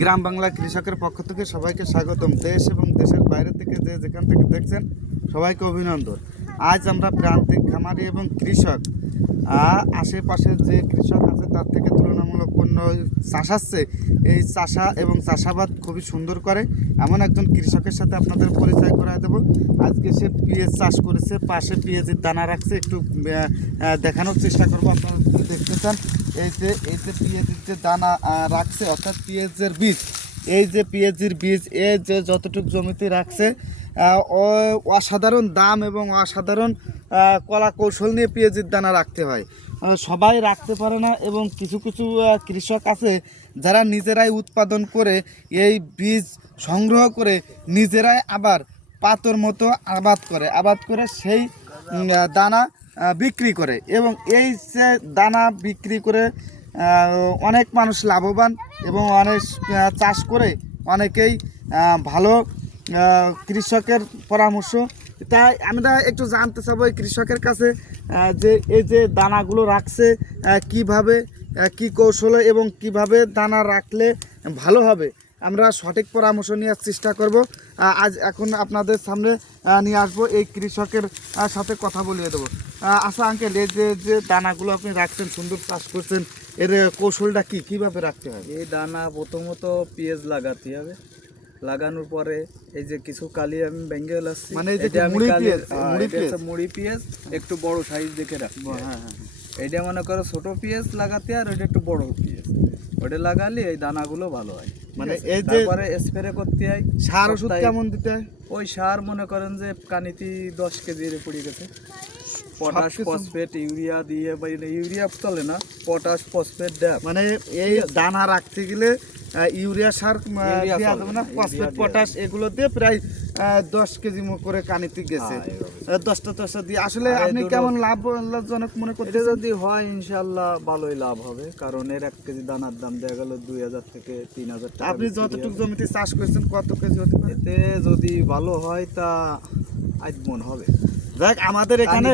গ্রাম বাংলা কৃষকের পক্ষ থেকে সবাইকে স্বাগতম। দেশ এবং দেশের বাইরে থেকে যে যেখান থেকে দেখছেন সবাইকে অভিনন্দন। আজ আমরা প্রান্তিক খামারি এবং কৃষক আশেপাশের যে কৃষক আছে তার থেকে তুলনামূলক অন্য চাষাচ্ছে এই চাষা এবং চাষাবাদ খুবই সুন্দর করে এমন একজন কৃষকের সাথে আপনাদের পরিচয় করায় দেবো। আজকে সে পেঁয়াজ চাষ করেছে, পাশে পেঁয়াজের দানা রাখছে, একটু দেখানোর চেষ্টা করবো। আপনারা দেখতে চান এই যে পেঁয়াজের যে দানা রাখছে অর্থাৎ পেঁয়াজের বীজ, এই যে পেঁয়াজের বীজ এই যে যতটুকু জমিতে রাখছে অসাধারণ দাম এবং অসাধারণ কলা কৌশল নিয়ে পেঁয়াজের দানা রাখতে হয়। সবাই রাখতে পারে না এবং কিছু কিছু কৃষক আছে যারা নিজেরাই উৎপাদন করে এই বীজ সংগ্রহ করে নিজেরাই আবার পাতর মতো আবাদ করে সেই দানা বিক্রি করে এবং এই যে দানা বিক্রি করে অনেক মানুষ লাভবান এবং অনেক চাষ করে অনেকেই ভালো কৃষকের পরামর্শ। তাই আমরা একটু জানতে চাবো এই কৃষকের কাছে যে এই যে দানাগুলো রাখছে কিভাবে, কি কৌশলে এবং কিভাবে দানা রাখলে ভালো হবে, আমরা সঠিক পরামর্শ নেওয়ার চেষ্টা করব। এখন আপনাদের সামনে নিয়ে আসবো, এই কৃষকের সাথে কথা বলিয়ে দেবো। আচ্ছা আঙ্কেল, এই যে দানাগুলো আপনি রাখছেন, সুন্দর চাষ করছেন, এর কৌশলটা কিভাবে রাখতে হয়? এই দানা প্রথমত পেঁয়াজ লাগাতে হবে, লাগানোর পরে এই যে কিছু কালি আমি ভেঙে লাচ্ছি, মানে এই যে মুড়ি পেঁয়াজ একটু বড় সাইজ দেখে রাখবো। হ্যাঁ, এইটা মনে করো ছোট পেঁয়াজ লাগাতে আর ওইটা একটু বড় পেঁয়াজ, ওটা লাগালে এই দানাগুলো ভালো হয়। মানে এই যে তারপরে স্প্রে করতে হয়। সার ওষুধ কেমন দিতে হয়? ওই সার মনে করেন যে কানিতে 10 কেজি পড়ে গেছে, পটাশ ফসফেট ইউরিয়া দিয়ে, ইউরিয়া চলে না, পটাশ ফসফেট দেয়। মানে এই দানা রাখতে গেলে ইউরিয়া সার দেওয়া যাবে না, ফসফেট পটাশ এগুলো দিয়ে প্রায় 10 কেজি করে কানিতে গেছে, 10টা দিয়ে। আসলে আপনি কেমন লাভজনক মনে করতে? যদি হয় ইনশাল্লাহ ভালোই লাভ হবে, কারণ এর 1 কেজি দানার দাম দেখা গেল 2000 থেকে 3000 টাকা। আপনি যতটুকু জমিতে চাষ করেছেন কত কেজি হতে পারে? এতে যদি ভালো হয় তা 8 মণ হবে। দেখ আমাদের এখানে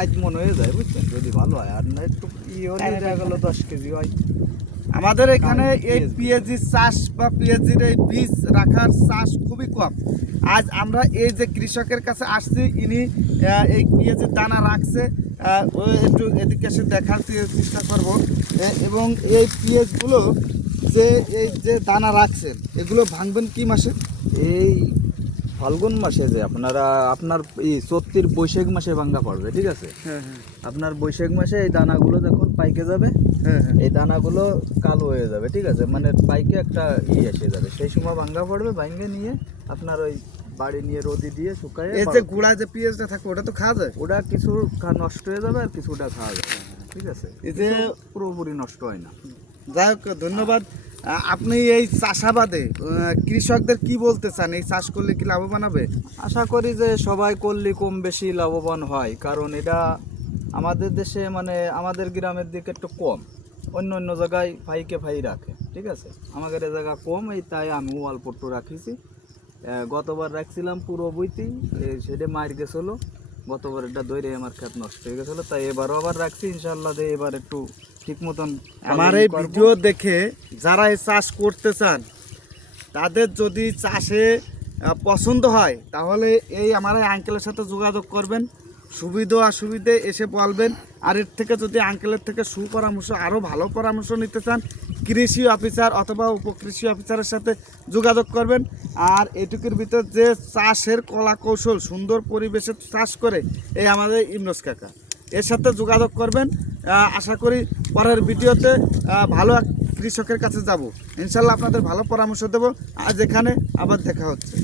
8 মণ হয়ে যায়, বুঝছেন, যদি ভালো হয়। আর না একটু হলে দেখা গেল 10 কেজি হয়। আমাদের এখানে এই পেঁয়াজির চাষ বা পেঁয়াজির এই বীজ রাখার চাষ খুবই কম। আজ আমরা এই যে কৃষকের কাছে আসছি, ইনি এই পেঁয়াজের দানা রাখছে, একটু এদিকে এসে দেখার চেষ্টা করব। এবং এই পেঁয়াজগুলো এই যে দানা রাখছেন এগুলো ভাঙবেন কি মাসে? এই ফাল্গুন মাসে, যে আপনার এই চৈত্র বৈশাখ মাসে ভাঙ্গা পড়বে, ঠিক আছে? হ্যাঁ, আপনার বৈশাখ মাসে এই দানাগুলো যখন পাইকে যাবে, এই দানাগুলো কালো হয়ে যাবে, ঠিক আছে, মানে পাইকে একটা এসে যাবে, সেই সময় ভাঙ্গা পড়বে। ভাঙ্গে নিয়ে আপনার ওই বাড়ি নিয়ে রোদি দিয়ে শুকায়, এই যে গুঁড়া যে পেঁয়াজটা থাকে ওটা তো খাওয়া যায়? ওটা কিছু নষ্ট হয়ে যাবে আর কিছুটা খাওয়া যাবে, ঠিক আছে? এই যে পুরোপুরি নষ্ট হয় না। যাই হোক, ধন্যবাদ। আপনি এই চাষাবাদে কৃষকদের কি বলতে চান? এই চাষ করলে কি লাভবান হবে? আশা করি যে সবাই করলে কম বেশি লাভবান হয়, কারণ এটা আমাদের দেশে, মানে আমাদের গ্রামের দিকে একটু কম, অন্য জায়গায় ভাই রাখে, ঠিক আছে? আমাদের এ জায়গা কম, এই তাই আমিও অল্প একটু রাখিছি। গতবার রাখছিলাম পুরো বইতেই, সেটা মার গেছিলো, গতবার এটা দৈরে আমার ক্ষেত নষ্ট হয়ে গেছিলো, তাই এবারও আবার রাখছি। ইনশাল্লাহ এবার একটু ঠিক মতন। আমার এই ভিডিও দেখে যারা এই চাষ করতে চান তাদের যদি চাষে পছন্দ হয় তাহলে এই আমার এই আঙ্কেলের সাথে যোগাযোগ করবেন, সুবিধা অসুবিধে এসে বলবেন। আর এর থেকে যদি আঙ্কেলের থেকে সুপরামর্শ, আরও ভালো পরামর্শ নিতে চান, কৃষি অফিসার অথবা উপকৃষি অফিসারের সাথে যোগাযোগ করবেন। আর এটুকুর ভিতর যে চাষের কলা কৌশল সুন্দর পরিবেশে চাষ করে এই আমাদের ইমরোজ কাকা, এর সাথে যোগাযোগ করবেন। আশা করি পরের ভিডিওতে ভালো এক কৃষকের কাছে যাব, ইনশাল্লাহ আপনাদের ভালো পরামর্শ দেবো। আজ এখানে আবার দেখা হচ্ছে।